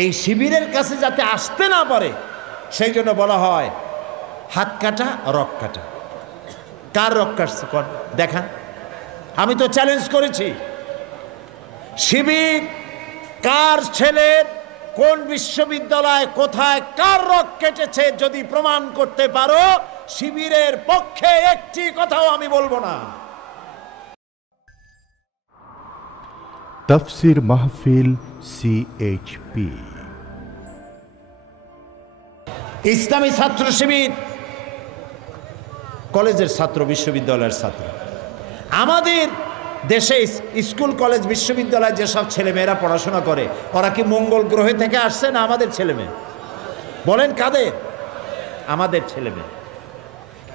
এই শিবিরের কাছে যাতে আসতে না পারে সেই জন্য বলা হয় হাত কাটা রক কাটা। কার রক কাটছে দেখান। আমি তো চ্যালেঞ্জ করেছি, শিবির কার ছেলের কোন বিশ্ববিদ্যালয় কোথায় কার রক কেটেছে যদি প্রমাণ করতে পারো, শিবিরের পক্ষে একটি কথাও আমি বলবো না। তাফসীর মাহফিল CHP ইসলামী ছাত্র শিবির কলেজের ছাত্র, বিশ্ববিদ্যালয়ের ছাত্র। আমাদের দেশে স্কুল কলেজ বিশ্ববিদ্যালয়ে যেসব ছেলেমেয়েরা পড়াশোনা করে ওরা কি মঙ্গল গ্রহে থেকে আসছে না আমাদের ছেলেমেয়ে? বলেন কাদের? আমাদের ছেলেমেয়ে।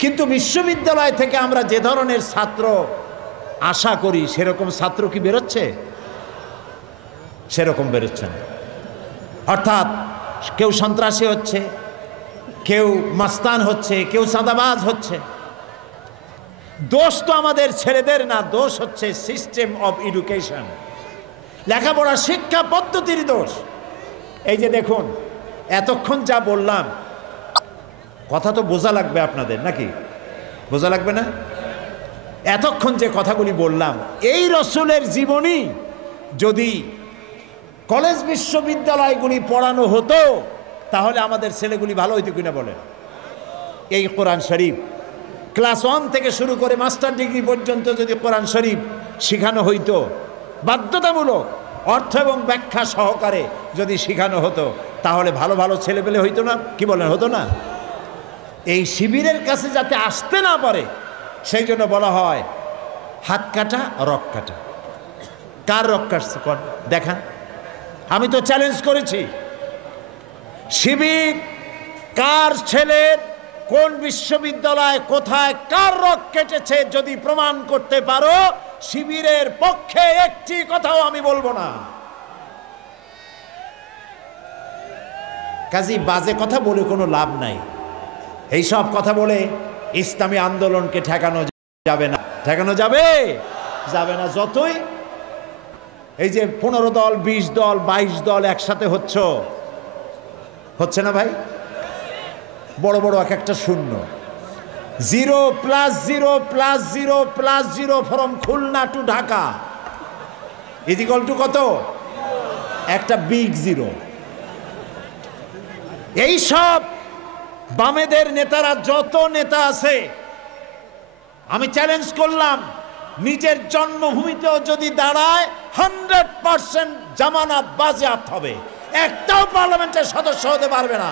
কিন্তু বিশ্ববিদ্যালয় থেকে আমরা যে ধরনের ছাত্র আশা করি সেরকম ছাত্র কি বেরোচ্ছে? সেরকম বেরোচ্ছে না। অর্থাৎ কেউ সন্ত্রাসী হচ্ছে, কেউ মাস্তান হচ্ছে, কেউ চাঁদাবাজ হচ্ছে। দোষ তো আমাদের ছেলেদের না, দোষ হচ্ছে সিস্টেম অফ এডুকেশন, লেখাপড়া শিক্ষা পদ্ধতির দোষ। এই যে দেখুন, এতক্ষণ যা বললাম কথা তো বোঝা লাগবে আপনাদের, নাকি বোঝা লাগবে না? এতক্ষণ যে কথাগুলি বললাম, এই রসুলের জীবনী যদি কলেজ বিশ্ববিদ্যালয়গুলি পড়ানো হতো তাহলে আমাদের ছেলেগুলি ভালো হইতো কিনা বলেন? এই কোরআন শরীফ ক্লাস 1 থেকে শুরু করে মাস্টার ডিগ্রি পর্যন্ত যদি কোরআন শরীফ শেখানো হইতো, বাধ্যতামূলক অর্থ এবং ব্যাখ্যা সহকারে যদি শেখানো হতো তাহলে ভালো ভালো ছেলেপেলে হইতো না? কি বলেন, হতো না? এই শিবিরের কাছে যাতে আসতে না পারে সেই জন্য বলা হয় হাত কাটা রক কাটা। কার রক কাটছে দেখান। আমি তো চ্যালেঞ্জ করেছি, শিবির কার ছেলের কোন বিশ্ববিদ্যালয় কোথায় কার রক কেটেছে যদি প্রমাণ করতে পারো, শিবিরের পক্ষে একটি কথাও আমি বলবো না। কাজী বাজে কথা বলে কোনো লাভ নাই। এই সব কথা বলে ইসলামী আন্দোলনকে ঠেকানো যাবে না। ঠেকানো যাবে যাবে না। যতই এই যে 15 দল 20 দল 22 দল একসাথে হচ্ছে না ভাই? বড় বড় এক একটা শূন্য, 0 + 0 + 0 + 0 from Khulna to Dhaka equal to কত? একটা বিগ জিরো। এই সব বামেদের নেতারা, যত নেতা আছে, আমি চ্যালেঞ্জ করলাম, নিজের জন্মভূমিতেও যদি দাঁড়ায় 100% জামানত বাজেয়াপ্ত হবে, একটাও পার্লামেন্টের সদস্য হতে পারবে না।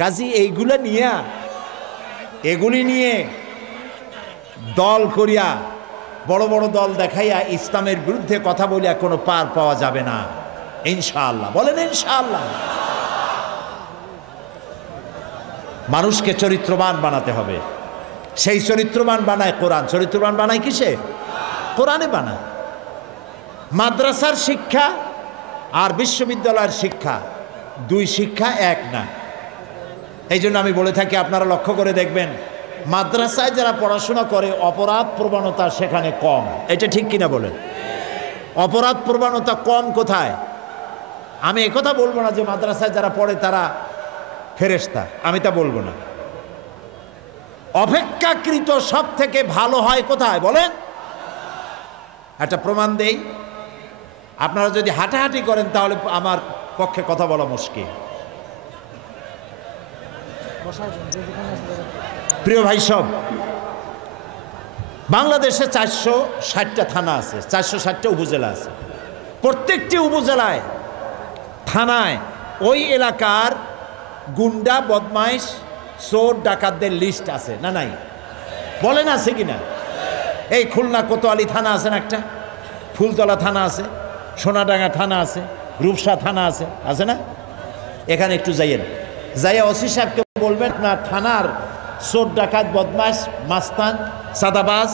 কাজী এগুলি নিয়ে দল করিয়া, বড় বড় দল দেখাইয়া ইসলামের বিরুদ্ধে কথা বলিয়া কোনো পার পাওয়া যাবে না ইনশাআল্লাহ। বলেন ইনশাআল্লাহ। মানুষকে চরিত্রবান বানাতে হবে। সেই চরিত্রবান বানায় কোরআন। চরিত্রবান বানায় কিসে? কোরআনে বানায়। মাদ্রাসার শিক্ষা আর বিশ্ববিদ্যালয়ের শিক্ষা, দুই শিক্ষা এক না। এই জন্য আমি বলে থাকি, আপনারা লক্ষ্য করে দেখবেন, মাদ্রাসায় যারা পড়াশোনা করে অপরাধ প্রবণতা সেখানে কম। এটা ঠিক কিনা বলেন? অপরাধ প্রবণতা কম কোথায়? আমি একথা বলবো না যে মাদ্রাসায় যারা পড়ে তারা ফেরেশতা, আমি তা বলবো না। অপেক্ষাকৃত সব থেকে ভালো হয় কোথায় বলেন? একটা প্রমাণ দেই। আপনারা যদি হাঁটাহাঁটি করেন তাহলে আমার পক্ষে কথা বলা মুশকিল। প্রিয় ভাই সব, বাংলাদেশে 460টা থানা আছে, 460টা উপজেলা আছে। প্রত্যেকটি উপজেলায় থানায় ওই এলাকার গুন্ডা বদমাইশ চোর ডাকাতদের লিস্ট আছে না নাই? বলেন আছে কিনা? এই খুলনা কোতোয়ালি থানা আছে না একটা, ফুলতলা থানা আছে, সোনাডাঙ্গা থানা আছে, রূপসা থানা আছে না? এখানে একটু যাইয়া ওসি সাহেবকে বলবেন না থানার চোর ডাকাত বদমাইশ মাস্তান সাদাবাজ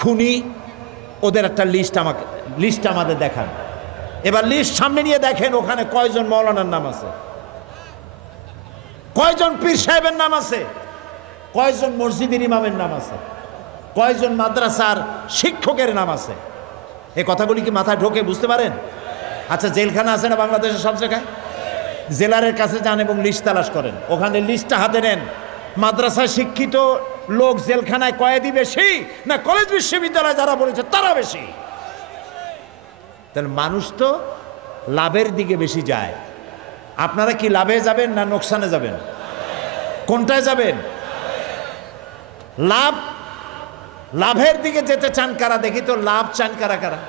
খুনি ওদের একটা লিস্ট আমাদের দেখান। এবার লিস্ট সামনে নিয়ে দেখেন ওখানে কয়জন মৌলানার নাম আছে, কয়জন পীর সাহেবের নাম আছে, কয়জন মসজিদের ইমামের নাম আছে, কয়জন মাদ্রাসার শিক্ষকের নাম আছে। এই কথাগুলি কি মাথায় ঢোকে? বুঝতে পারেন? আচ্ছা, জেলখানা আছে না বাংলাদেশের সব জায়গায়? জেলারের কাছে যান এবং লিস্ট তালাশ করেন, ওখানে লিস্টটা হাতে নেন। মাদ্রাসায় শিক্ষিত লোক জেলখানায় কয়েদি বেশি না কলেজ বিশ্ববিদ্যালয়ে যারা বলেছে তারা বেশি? তাহলে মানুষ তো লাভের দিকে বেশি যায়। আপনারা কি লাভে যাবেন না নোকসানে যাবেন? কোনটায় যাবেন? লাভের দিকে যেতে চান কারা? দেখি তো লাভ চান কারা কারা?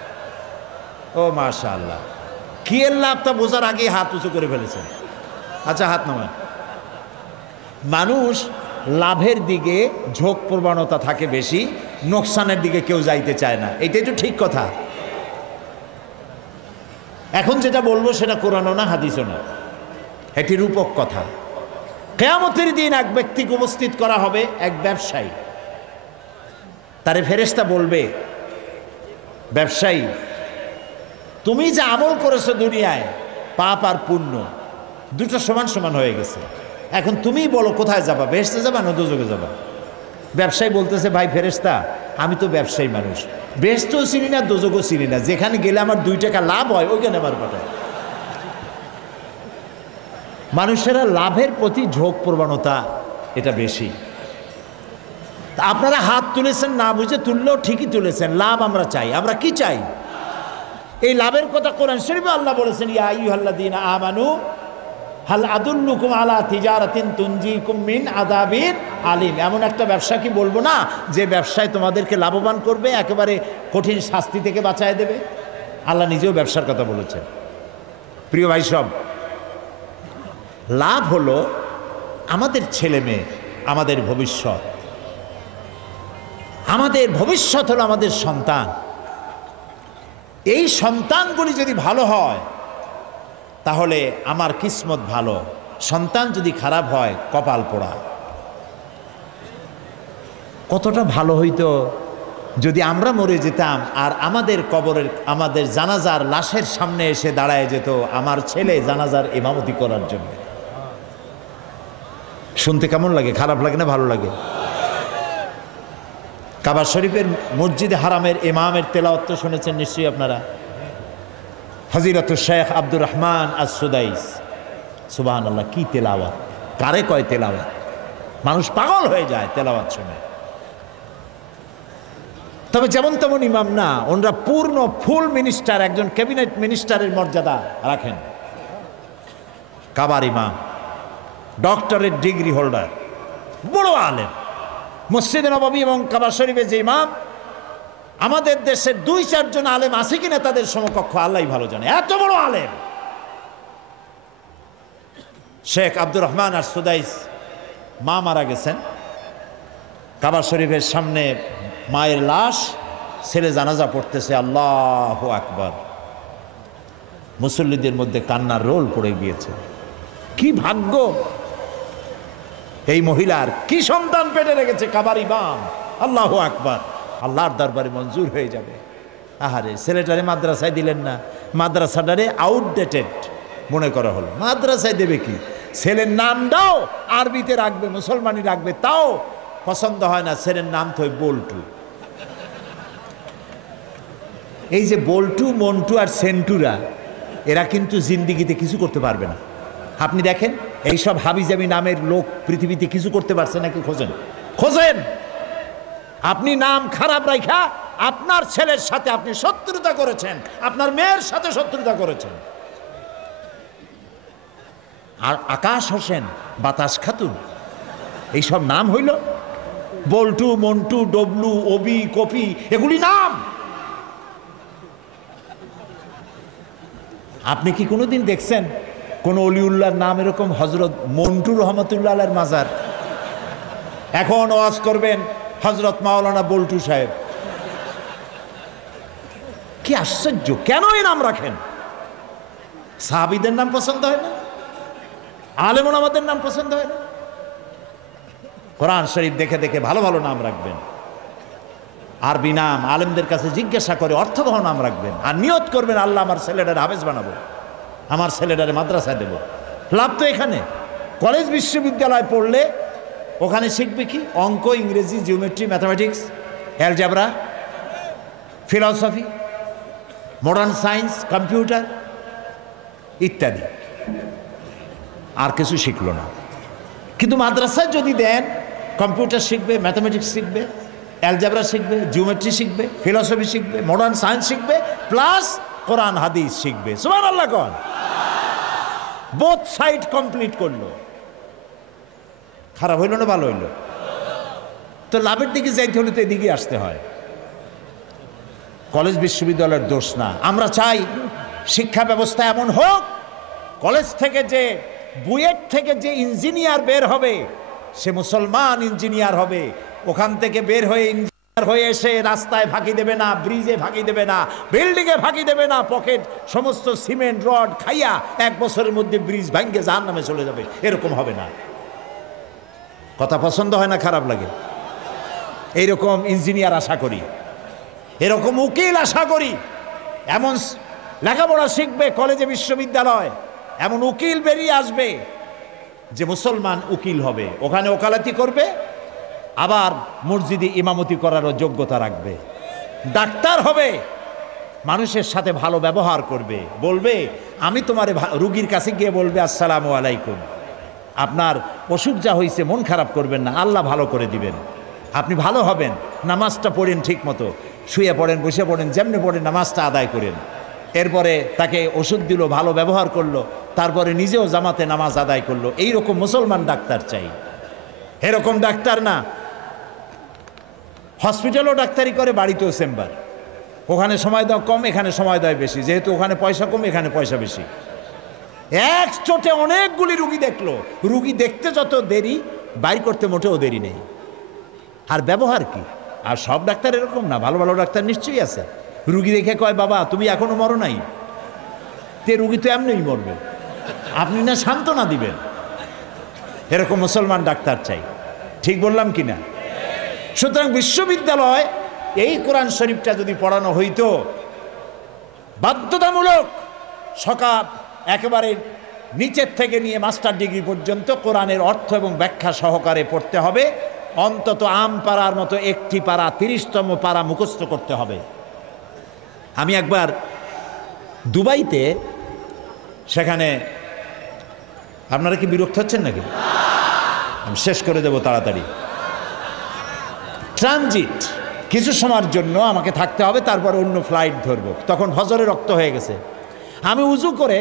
ও মাশাআল্লাহ, কি এর লাভটা বোঝার আগে হাত উঁচু করে ফেলেছেন। আচ্ছা, হাত নামান। মানুষ লাভের দিকে ঝোঁক প্রবণতা থাকে বেশি, নোকসানের দিকে কেউ যাইতে চায় না। এটাই তো ঠিক কথা। এখন যেটা বলবো সেটা কোরআনও না হাদিসও না, এটি রূপক কথা। কিয়ামতের দিন এক ব্যক্তিকে উপস্থিত করা হবে, এক ব্যবসায়ী। তারে ফেরেশতা বলবে, ব্যবসায়ী তুমি যে আমল করেছো দুনিয়ায়, পাপ আর পুণ্য দুটো সমান সমান হয়ে গেছে, এখন তুমি বলো কোথায় যাবা, বেহেশতে যাবা না দোজখে যাবা? ব্যবসায়ী বলতেছে, ভাই ফেরেশতা আমি তো ব্যবসায়ী মানুষ, বেহেশতও চিনি না দোজখও চিনি না, যেখানে গেলে আমার 2 টাকা লাভ হয় ওইখানে আমার পাঠায়। মানুষেরা লাভের প্রতি ঝোঁক প্রবণতা এটা বেশি। আপনারা হাত তুলেছেন না বুঝে, তুললেও ঠিকই তুলেছেন। লাভ আমরা চাই। আমরা কি চাই? এই লাভের কথা কোরআন শরীফে আল্লাহ বলেছেন, ইয়া আইয়ুহাল্লাযীনা আমানু হাল আদুল্লুকুম আলা তিজারাতিন তুনজিকুম মিন আযাবিন আলিম। এমন একটা ব্যবসা কি বলবো না যে ব্যবসায় তোমাদেরকে লাভবান করবে, একেবারে কঠিন শাস্তি থেকে বাঁচায় দেবে? আল্লাহ নিজেও ব্যবসার কথা বলেছেন। প্রিয় ভাই সব, লাভ হলো আমাদের ছেলে মেয়ে, আমাদের ভবিষ্যৎ। আমাদের ভবিষ্যৎ হলো আমাদের সন্তান। এই সন্তানগুলি যদি ভালো হয় তাহলে আমার কিসমত ভালো, সন্তান যদি খারাপ হয় কপাল পোড়া। কতটা ভালো হইতো যদি আমরা মরে যেতাম আর আমাদের কবরের, আমাদের জানাজার লাশের সামনে এসে দাঁড়ায় যেত আমার ছেলে জানাজার ইমামতি করার জন্য। শুনতে কেমন লাগে? খারাপ লাগে না ভালো লাগে? কাবা শরীফের মসজিদে হারামের ইমামের তেলাওয়াত তো শুনেছেন নিশ্চয়ই আপনারা। ফজিলাতুল শেখ আব্দুর রহমান আস-সুদাইস, সুবহানাল্লাহ, কি তেলাওয়াত! কারে কয় তেলাওয়াত! মানুষ পাগল হয়ে যায় তেলাওয়াত শুনে। তবে যেমন তেমন ইমাম না, ওনারা পূর্ণ ফুল মিনিস্টার, একজন ক্যাবিনেট মিনিস্টারের মর্যাদা রাখেন। কাবার ইমাম, ডক্টরেট ডিগ্রি হোল্ডার, বড় আলেম। মসজিদে নববী এবং কাবা শরীফে যে ইমাম, আমাদের দেশের 2-4 জন আলেম আছে কিনা তাদের সমকক্ষ আল্লাহই ভালো জানে, এত বড় আলেম। শেখ আব্দুর রহমান আস-সুদাইস মা মারা গেছেন, কাবা শরীফের সামনে মায়ের লাশ, ছেলে জানাজা পড়তেছে, আল্লাহু আকবার। মুসল্লিদের মধ্যে কান্নার রোল পড়ে গিয়েছে। কি ভাগ্য এই মহিলার, কি সন্তান পেটে রেখেছে কাবার ইমাম! আল্লাহু আকবার। আল্লাহর দরবারে মঞ্জুর হয়ে যাবে। আহারে, ছেলেটারে মাদ্রাসায় দিলেন না, মাদ্রাসাটারে আউটডেটেড মনে করা হলো। মাদ্রাসায় দেবে কি? ছেলের নামটাও আরবিতে রাখবে, মুসলমানি রাখবে, তাও পছন্দ হয় না। ছেলের নাম তো বল্টু। এই যে বল্টু, মন্টু আর সেন্টুরা, এরা কিন্তু জিন্দিগিতে কিছু করতে পারবে না। আপনি দেখেন, এইসব হাবিজাবি নামের লোক পৃথিবীতে কিছু করতে পারছে নাকি? খোঁজেন, খোঁজেন। আপনি নাম খারাপ রাখা আপনার ছেলের সাথে আপনি শত্রুতা করেছেন, আপনার মেয়ের সাথে শত্রুতা করেছেন। আর আকাশ হোসেন, বাতাস খাতুন, এইসব নাম হইল? বল্টু, মন্টু, ডবলু, ওবি, কপি, এগুলি নাম। আপনি কি কোনোদিন দেখছেন কোন অলিউল্লাহর নাম এরকম? হজরত মন্টু রহমতুল্লাহ আলাইহির মাজার। এখন ওয়াজ করবেন হজরত মাওলানা বল্টু সাহেব। কি আশ্চর্য! কেন এই নাম রাখেন? সাহাবীদের নাম পছন্দ হয় না? আলেম ওলামাদের নাম পছন্দ হয় না? কোরআন শরীফ দেখে দেখে ভালো ভালো নাম রাখবেন। আরবি নাম আলেমদের কাছে জিজ্ঞাসা করে অর্থবহ নাম রাখবেন। আর নিয়ত করবেন, আল্লাহ আমার ছেলেটারে হাফেজ বানাবো, আমার ছেলেটারে মাদ্রাসায় দেব। লাভ তো এখানে। কলেজ বিশ্ববিদ্যালয় পড়লে ওখানে শিখবে কি? অঙ্ক, ইংরেজি, geometry, mathematics, algebra, philosophy, modern science, computer, ইত্যাদি, আর কিছু শিখলো না। কিন্তু মাদ্রাসায় যদি দেন, কম্পিউটার শিখবে, ম্যাথামেটিক্স শিখবে, অ্যালজেব্রা শিখবে, জিওমেট্রি শিখবে, ফিলসফি শিখবে, মডার্ন সায়েন্স শিখবে, প্লাস কোরআন হাদিস শিখবে। সুবহানাল্লাহ কোন, বোথ সাইড কমপ্লিট করলো। খারাপ হইল না ভালো হইল? তো লাভের দিকে যাইতে হলে তো এদিকে আসতে হয়। কলেজ বিশ্ববিদ্যালয়ের দোষ না। আমরা চাই শিক্ষা ব্যবস্থা এমন হোক, কলেজ থেকে যে, বুয়েট থেকে যে ইঞ্জিনিয়ার বের হবে সে মুসলমান ইঞ্জিনিয়ার হবে। ওখান থেকে বের হয়ে ইঞ্জিনিয়ার হয়ে এসে রাস্তায় ফাঁকি দেবে না, ব্রিজে ফাঁকি দেবে না, বিল্ডিংয়ে ফাঁকি দেবে না, পকেট সমস্ত সিমেন্ট রড খাইয়া 1 বছরের মধ্যে ব্রিজ ভাঙ্গে জাহান্নামে চলে যাবে, এরকম হবে না। কথা পছন্দ হয় না, খারাপ লাগে? এইরকম ইঞ্জিনিয়ার আশা করি, এরকম উকিল আশা করি। এমন লেখাপড়া শিখবে কলেজে বিশ্ববিদ্যালয়, এমন উকিল বেরিয়ে আসবে যে মুসলমান উকিল হবে, ওখানে ওকালতি করবে, আবার মসজিদে ইমামতি করারও যোগ্যতা রাখবে। ডাক্তার হবে, মানুষের সাথে ভালো ব্যবহার করবে, বলবে আমি তোমার রুগীর কাছে গিয়ে বলবে আসসালামু আলাইকুম, আপনার অসুখ যা হয়েছে মন খারাপ করবেন না, আল্লাহ ভালো করে দিবেন, আপনি ভালো হবেন, নামাজটা পড়েন ঠিক মতো, শুয়ে পড়েন, বসে পড়েন, যেমনি পড়েন নামাজটা আদায় করেন। এরপরে তাকে ওষুধ দিল, ভালো ব্যবহার করলো, তারপরে নিজেও জামাতে নামাজ আদায় করলো। এইরকম মুসলমান ডাক্তার চাই, এরকম ডাক্তার না হসপিটালও ডাক্তারি করে, বাড়িতেও চেম্বার, ওখানে সময় দেওয়া কম, এখানে সময় দেয় বেশি, যেহেতু ওখানে পয়সা কম, এখানে পয়সা বেশি। এক চোটে অনেকগুলি রুগী দেখলো, রুগী দেখতে যত দেরি, বাইর করতে মোটেও দেরি নেই। আর ব্যবহার কি? আর সব ডাক্তার এরকম না, ভালো ভালো ডাক্তার নিশ্চয়ই আছে। রুগী দেখে কয় বাবা তুমি এখনো মরো নাই, তে রুগী তো এমনিই মরবে, আপনি না সান্ত্বনা দিবেন। এরকম মুসলমান ডাক্তার চাই, ঠিক বললাম কি না? সুতরাং বিশ্ববিদ্যালয় এই কোরআন শরীফটা যদি পড়ানো হইতো, বাধ্যতামূলক সকাল একেবারে নিচের থেকে নিয়ে মাস্টার ডিগ্রি পর্যন্ত কোরআনের অর্থ এবং ব্যাখ্যা সহকারে পড়তে হবে। অন্তত আম পাড়ার মতো একটি পাড়া, 30তম পাড়া মুখস্থ করতে হবে। আমি একবার দুবাইতে, সেখানে আপনারা কি বিরক্ত হচ্ছেন নাকি? আমি শেষ করে দেব তাড়াতাড়ি। ট্রানজিট কিছু সময়ের জন্য আমাকে থাকতে হবে, তারপর অন্য ফ্লাইট ধরবো। তখন ফজরে রক্ত হয়ে গেছে। আমি উজু করে,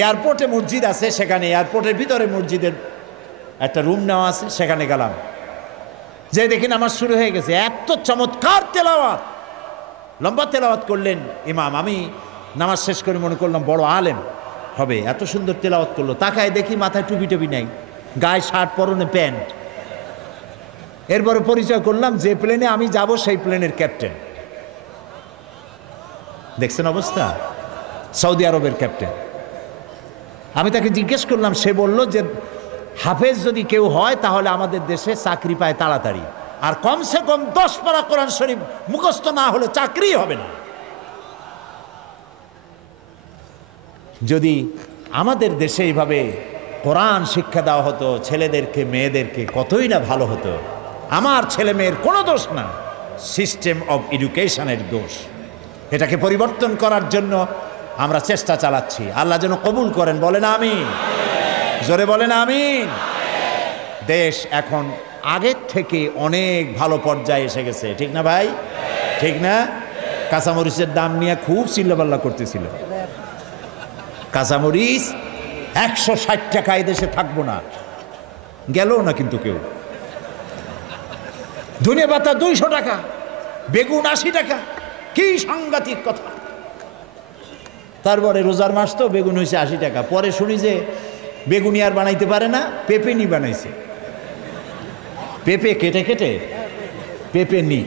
এয়ারপোর্টে মসজিদ আছে, সেখানে এয়ারপোর্টের ভিতরে মসজিদের একটা রুম নেওয়া আছে, সেখানে গেলাম। যে দেখি নামাজ শুরু হয়ে গেছে, এত চমৎকার তেলাওয়াত, লম্বা তেলাওয়াত করলেন ইমাম। আমি নামাজ শেষ করে মনে করলাম বড় আলেম হবে, এত সুন্দর তেলাওয়াত করলো। তাকায় দেখি মাথায় টুপি টুপি নাই, গায়ে শার্ট, পরনে প্যান্ট। এরপরে পরিচয় করলাম, যে প্লেনে আমি যাব সেই প্লেনের ক্যাপ্টেন। দেখছেন অবস্থা, সৌদি আরবের ক্যাপ্টেন। আমি তাকে জিজ্ঞেস করলাম, সে বলল যে হাফেজ যদি কেউ হয় তাহলে আমাদের দেশে চাকরি পায় তাড়াতাড়ি, আর কমসে কম 10 পারা কোরআন শরীফ মুখস্থ না হলে চাকরি হবে না। যদি আমাদের দেশে এইভাবে কোরআন শিক্ষা দেওয়া হতো ছেলেদেরকে, মেয়েদেরকে, কতই না ভালো হতো। আমার ছেলে মেয়ের কোনো দোষ না, সিস্টেম অফ এডুকেশনের দোষ। এটাকে পরিবর্তন করার জন্য আমরা চেষ্টা চালাচ্ছি। আল্লাহ যেন কবুল করেন, বলেন আমিন, জোরে বলেন আমিন। দেশ এখন আগের থেকে অনেক ভালো পর্যায়ে এসে গেছে, ঠিক না ভাই? ঠিক না? কাঁচামরিচের দাম নিয়ে খুব চিল্লাপাল্লা করতেছিল। কাঁচামরিচ 160 টাকা দেশে থাকবো না, গেল না কিন্তু কেউ। ধনিয়া পাতা 200 টাকা, বেগুন 80 টাকা, কি সাংঘাতিক কথা। তারপরে রোজার মাস তো বেগুন হয়েছে 80 টাকা। পরে শুনি যে বেগুনি আর বানাইতে পারে না, পেঁপেনি বানাইছে। পেঁপে কেটে কেটে পেঁপেনি,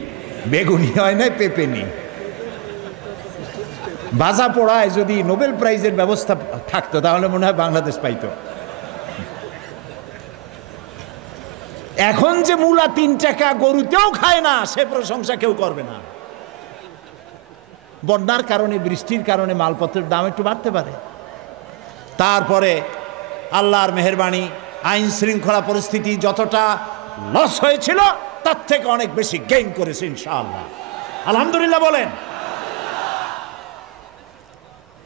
বেগুনি হয় না, পেঁপেনি। ভাজা পোড়ায় যদি নোবেল প্রাইজের ব্যবস্থা থাকতো তাহলে মনে হয় বাংলাদেশ পাইতো। এখন যে মূলা 3 টাকা, গরুতেও খায় না, সে প্রশংসা কেউ করবে না। বন্যার কারণে, বৃষ্টির কারণে মালপত্রের দাম একটু বাড়তে পারে। তারপরে আল্লাহর মেহেরবানি, আইন শৃঙ্খলা পরিস্থিতি যতটা লস হয়েছিল তার থেকে অনেক বেশি গেইন করেছে ইনশাআল্লাহ। আলহামদুলিল্লাহ বলেন।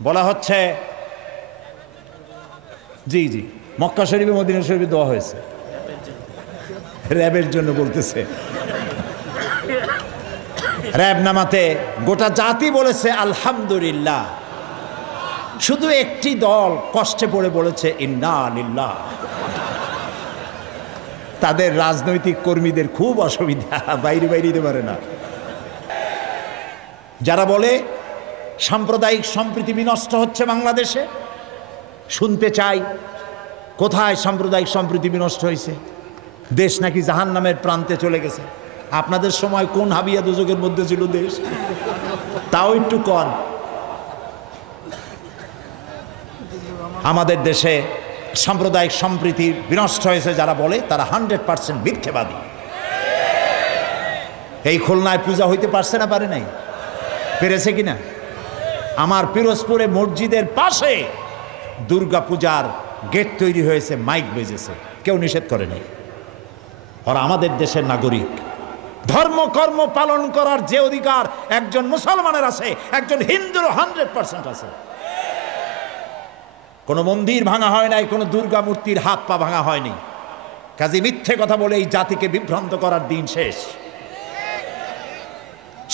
বলা হচ্ছে জি জি, মক্কা শরীফে মদিনা শরীফে দোয়া হয়েছে। র্যাবের জন্য বলতেছে, র্যাব নামাতে গোটা জাতি বলেছে আলহামদুলিল্লাহ, শুধু একটি দল কষ্টে পড়ে বলেছে ইন্না লিল্লাহ। তাদের রাজনৈতিক কর্মীদের খুব অসুবিধা, বাইরে দিতে পারে না। যারা বলে সাম্প্রদায়িক সম্প্রীতি বিনষ্ট হচ্ছে বাংলাদেশে, শুনতে চাই কোথায় সাম্প্রদায়িক সম্প্রীতি বিনষ্ট হয়েছে? দেশ নাকি জাহান্নামের প্রান্তে চলে গেছে। আপনাদের সময় কোন হাবিয়া দুজকের মধ্যে ছিল দেশ? তাও একটু কন। আমাদের দেশে সাম্প্রদায়িক সম্প্রীতি বিনষ্ট হয়েছে যারা বলে, তারা 100% মিথ্যেবাদী। এই খুলনায় পূজা হইতে পারছে না, পারে নাই? পেরেছে কিনা? আমার পিরোজপুরে মসজিদের পাশে দুর্গা পূজার গেট তৈরি হয়েছে, মাইক বেজেছে, কেউ নিষেধ করে নাই। আর আমাদের দেশের নাগরিক, ধর্ম কর্ম পালন করার যে অধিকার একজন মুসলমানের আছে, একজন হিন্দুরও 100% আছে। কোনো মন্দির ভাঙা হয় নাই, কোনো দুর্গা মূর্তির হাত পা ভাঙা হয়নি। কাজে মিথ্যে কথা বলে এই জাতিকে বিভ্রান্ত করার দিন শেষ।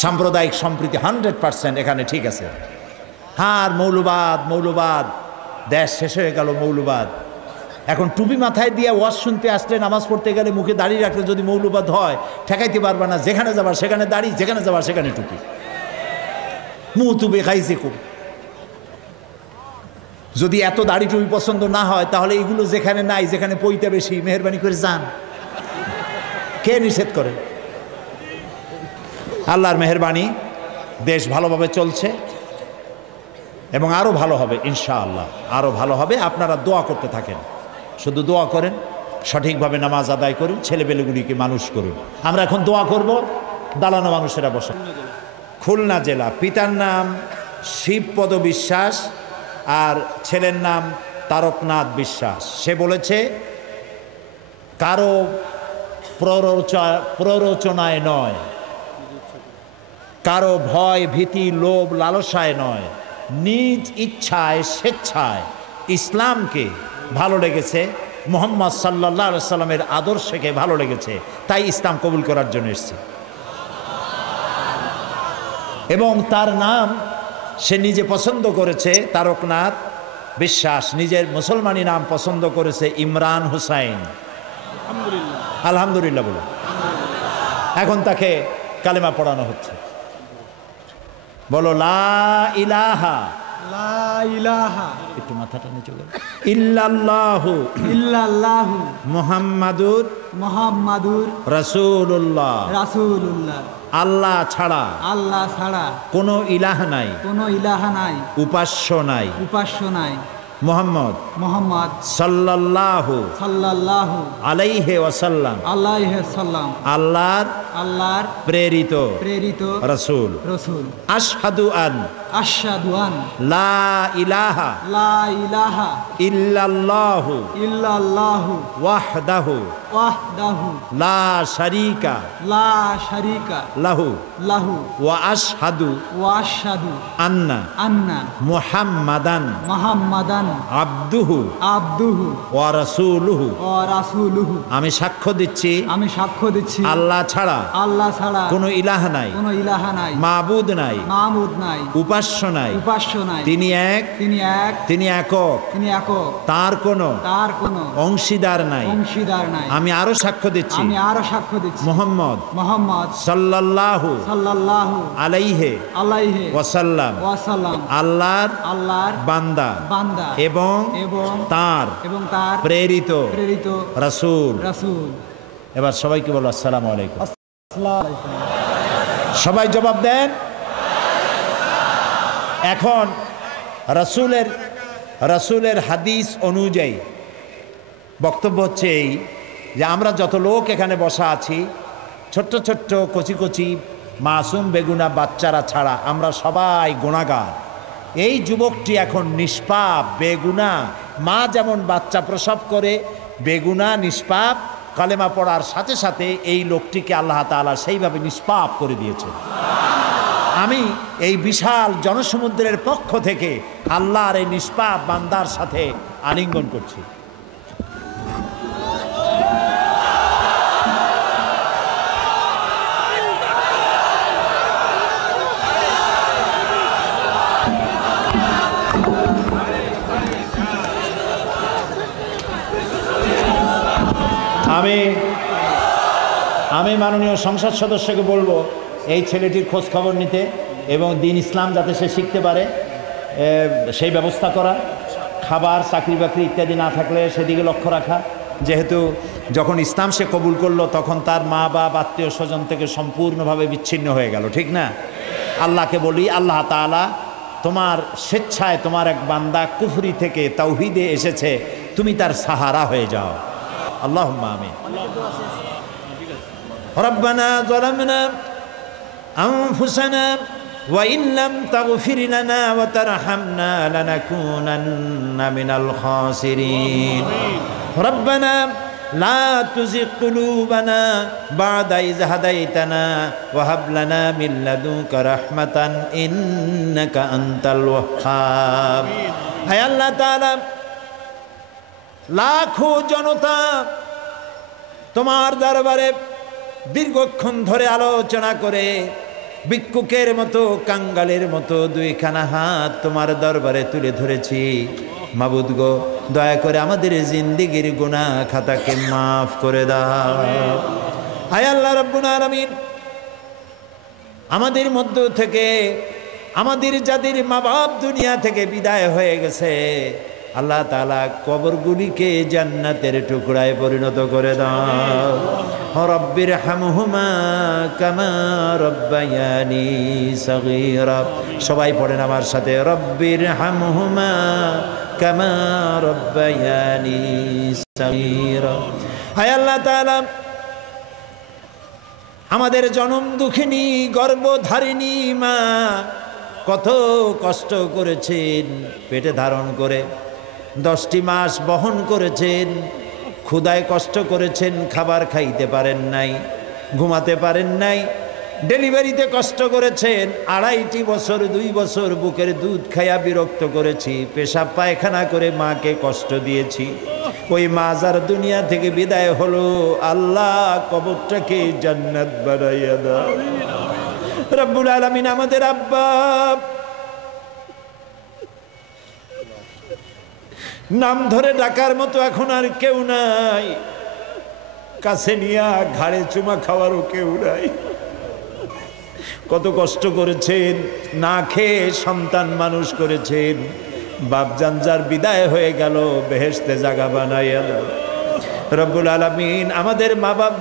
সাম্প্রদায়িক সম্প্রীতি 100% এখানে ঠিক আছে। আর মৌলবাদ, দেশ শেষ হয়ে গেল মৌলবাদ। এখন টুপি মাথায় দিয়ে ওয়াজ শুনতে আসলে, নামাজ পড়তে গেলে মুখে দাঁড়িয়ে রাখলে যদি মৌলবাদ হয়, ঠেকাইতে পারবে না। যেখানে যাবার সেখানে দাড়ি, যেখানে যাবার সেখানে টুপি, মুহ তুবে খাইছে খুব। যদি এত দাড়ি টুপি পছন্দ না হয়, তাহলে এগুলো যেখানে নাই, যেখানে পইতে বেশি, মেহরবানি করে যান। কে নিষেধ করে? আল্লাহর মেহরবানি, দেশ ভালোভাবে চলছে এবং আরো ভালো হবে ইনশাআল্লাহ, আরো ভালো হবে। আপনারা দোয়া করতে থাকেন, শুধু দোয়া করেন, সঠিকভাবে নামাজ আদায় করুন, ছেলেপেলেগুলিকে মানুষ করুন। আমরা এখন দোয়া করব। দালানো মানুষেরা বসে। খুলনা জেলা, পিতার নাম শিবপদ বিশ্বাস আর ছেলের নাম তারকনাথ বিশ্বাস। সে বলেছে কারো প্ররোচনায় নয়, কারো ভয় ভীতি লোভ লালসায় নয়, নিজ ইচ্ছায় স্বেচ্ছায় ইসলামকে ভালো লেগেছে, মুহাম্মদ সাল্লাল্লাহু আলাইহি সাল্লামের আদর্শকে ভালো লেগেছে, তাই ইসলাম কবুল করার জন্য এসেছে। এবং তার নাম সে নিজে পছন্দ করেছে তারকনাথ বিশ্বাস, নিজের মুসলমানি নাম পছন্দ করেছে ইমরান হুসাইন। আলহামদুলিল্লাহ বলে এখন তাকে কালেমা পড়ানো হচ্ছে। বলো লা ইলাহা, লা ইলাহা, একটু মাথাটা নিচু করো, ইল্লাল্লাহু, ইল্লাল্লাহু, মুহাম্মাদুর, মুহাম্মাদুর রাসূলুল্লাহ, রাসূলুল্লাহ। আল্লাহ ছাড়া, আল্লাহ ছাড়া কোনো ইলাহ নাই, কোনো ইলাহা নাই, উপাস্য নাই, উপাস্য নাই। মুহাম্মদ মুহাম্মদ সাল্লাল্লাহু সাল্লাল্লাহু আলাইহি ওয়াসাল্লাম আলাইহি সাল্লাম আল্লাহর প্রেরিত রাসূল। রাসূল। আশহাদু আন আশহাদু আন লা ইলাহা লা ইলাহা ইল্লাল্লাহু ইল্লাল্লাহু ওয়াহদাহু ওয়াহদাহু লা শারীকা লা শারীকা লাহু লাহু ওয়া আশহাদু ওয়া আশহাদু আন্না মুহাম্মাদান মুহাম্মাদান আবদুহু আবদুহু ওয়া রাসূলুহু ওয়া রাসূলুহু। আমি সাক্ষ্য দিচ্ছি, আমি সাক্ষ্য দিচ্ছি, আল্লাহ ছাড়া কোনো ইলাহ নাই, কোনো ইলাহা নাই, মাবুদ নাই, মাবুদ নাই, উপাস্য নাই, উপাস্য নাই। তিনি এক, তিনি একক, তার কোনো অংশীদার নাই। আমি আরো সাক্ষ্য দিচ্ছি, মুহাম্মদ সাল্লাল্লাহু আলাইহি ওয়াসাল্লাম আল্লাহর বান্দা এবং তার প্রেরিত রাসূল। এবার সবাইকে বলো আসসালামু আলাইকুম। সবাই জবাব দেন। এখন রাসূলের হাদিস অনুযায়ী বক্তব্য হচ্ছে এই যে আমরা যত লোক এখানে বসা আছি, ছোট্ট ছোট্ট কচি কচি মাসুম বেগুনা বাচ্চারা ছাড়া আমরা সবাই গুনাহগার। এই যুবকটি এখন নিষ্পাপ, বেগুনা। মা যেমন বাচ্চা প্রসব করে বেগুনা নিষ্পাপ, কালেমা পড়ার সাথে সাথে এই লোকটিকে আল্লাহ তাআলা সেইভাবে নিষ্পাপ করে দিয়েছে। আমি এই বিশাল জনসমুদ্রের পক্ষ থেকে আল্লাহর এই নিষ্পাপ বান্দার সাথে আলিঙ্গন করছি। আমি মাননীয় সংসদ সদস্যকে বলবো এই ছেলেটির খোঁজ খবর নিতে এবং দিন ইসলাম যাতে সে শিখতে পারে সেই ব্যবস্থা করা, খাবার চাকরি বাকরি ইত্যাদি না থাকলে সেদিকে লক্ষ্য রাখা। যেহেতু যখন ইসলাম সে কবুল করলো তখন তার মা বাপ আত্মীয় স্বজন থেকে সম্পূর্ণভাবে বিচ্ছিন্ন হয়ে গেল, ঠিক না? আল্লাহকে বলি, আল্লাহ তাআলা তোমার স্বেচ্ছায় তোমার এক বান্দা কুফরি থেকে তাওহীদে এসেছে, তুমি তার সাহারা হয়ে যাও। আল্লাহুম্মা আমিন। রব্বানা যালামনা আনফুসানা ওয়া ইন লাম তাগফির লানা ওয়া তারহামনা লানাকুনান্না মিনাল খাসিরিন। রব্বানা লা তুযিগ কুলুবানা বা'দা ইয হাদাইতানা ওয়া হাব লানা মিন লাদুনকা রাহমাতান ইন্নাকা আনতাল ওয়াহ্হাব। হে আল্লাহ তাআলা, লাখো জনতা তোমার দরবারে দীর্ঘক্ষণ ধরে আলোচনা করে ভিক্ষুকের মতো, কাঙ্গালের মতো দুইখানা হাত তোমার দরবারে তুলে ধরেছি। মাবুদ গো, দয়া করে আমাদের জিন্দেগির গুনাহ খাতাকে মাফ করে দাও। হায় আল্লাহ রাব্বুল আলামিন, আমাদের মধ্য থেকে আমাদের যাদের মা বাপ দুনিয়া থেকে বিদায় হয়ে গেছে, আল্লাহ তাআলা কবরগুলিকে জান্নাতের টুকরায় পরিণত করে দাও। রব্বির হামহুমা কামা রব্বায়ানি সগীরা। সবাই পড়েন আমার সাথে, রব্বির হামহুমা কামা রব্বায়ানি সগীরা। হায় আল্লাহ তাআলা, আমাদের জনম দুঃখিনী গর্ভধারিণী মা কত কষ্ট করেছেন, পেটে ধারণ করে 10টি মাস বহন করেছেন, ক্ষুধায় কষ্ট করেছেন, খাবার খাইতে পারেন নাই, ঘুমাতে পারেন নাই, ডেলিভারিতে কষ্ট করেছেন, 2.5 বছর 2 বছর বুকের দুধ খাইয়া বিরক্ত করেছি, পেশাব পায়খানা করে মাকে কষ্ট দিয়েছি। ওই মা যার দুনিয়া থেকে বিদায় হলো, আল্লাহ কবরটাকে জান্নাত বানাইয়া দাও। রব্বুল আলামিন, আমাদের আব্বা নাম ধরে ডাকার মতো এখন আর কেউ নাই, কাছে নিয়া ঘাড়ে চুমা খাওয়ারও কেউ নাই। কত কষ্ট করেছেন, না খেয়ে সন্তান মানুষ করেছেন। বাপজান যার বিদায় হয়ে গেল, বেহেশতে জায়গা বানাইয়া দাও। রব্বুল আলামিন, আমাদের মা বাপ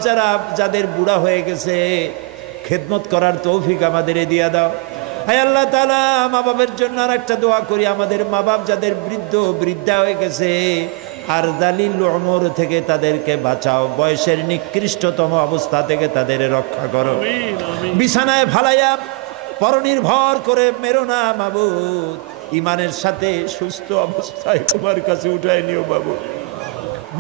যাদের বুড়া হয়ে গেছে, খেদমত করার তৌফিক আমাদের দিয়া দাও। হায় আল্লাহ তাআলা, মা বাবার জন্য আর একটা দোয়া করি, আমাদের মা বাপ যাদের বৃদ্ধা হয়ে গেছে, আর দালিল উমর থেকে তাদেরকে বাঁচাও, বয়সের নিকৃষ্টতম অবস্থা থেকে তাদের রক্ষা করো। বিছানায় ফালাইয়া পরনির্ভর করে মেরো না মাবুদ, ইমানের সাথে সুস্থ অবস্থায় তোমার কাছে উঠায় নিও মাবুদ।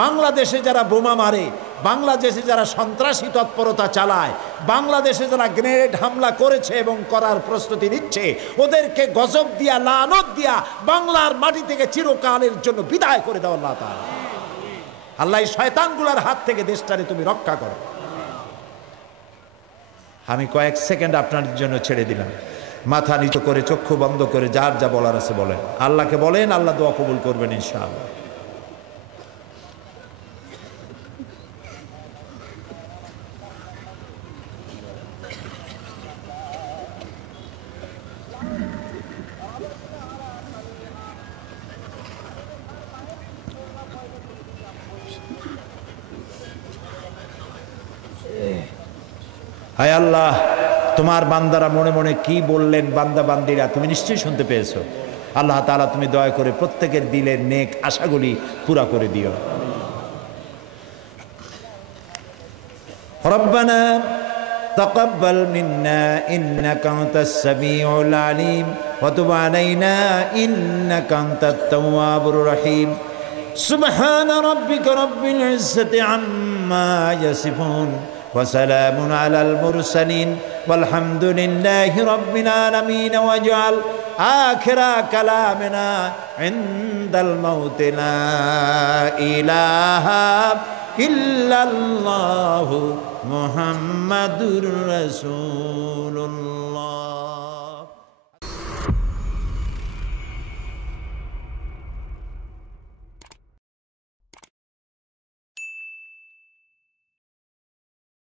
বাংলাদেশে যারা বোমা মারে, বাংলাদেশে যারা সন্ত্রাসী তৎপরতা চালায়, বাংলাদেশে যারা গ্রেনেড হামলা করেছে এবং করার প্রস্তুতি নিচ্ছে, ওদেরকে গজব দিয়া, লানত দিয়া বাংলার মাটি থেকে চিরকালের জন্য বিদায় করে দাও আল্লাহ তাআলা। আল্লাহ এই শয়তানগুলোর হাত থেকে দেশটারে তুমি রক্ষা করো। আমি কয়েক সেকেন্ড আপনার জন্য ছেড়ে দিলাম। মাথা নিচু করে, চক্ষু বন্ধ করে, যার যা বলার আছে বলেন। আল্লাহকে বলেন, আল্লাহ দোয়া কবুল করবেন ইনশাআল্লাহ। হায় আল্লাহ, তোমার বান্দারা মনে মনে কি বললেন, বান্দা বান্দিরা তুমি নিশ্চয়ই শুনতে পেয়েছো। আল্লাহ তাআলা তুমি দয়া করে প্রত্যেকের দিলের নেক আশাগুলি পুরা করে দিও। রব্বানা তাকাব্বাল মিন্না ইন্নাকা আনতাস সামিউল আলিম ওয়া তুব আলাইনা ইন্নাকা আনতাত তাওয়াবুর রহিম। সুবহান রাব্বিকা রাব্বিল ইজ্জাতি আম্মা ইয়াসিফুন وسلام على المرسلين والحمد لله رب العالمين واجعل آخر كلامنا عند الموت لا إله إلا الله محمد رسول الله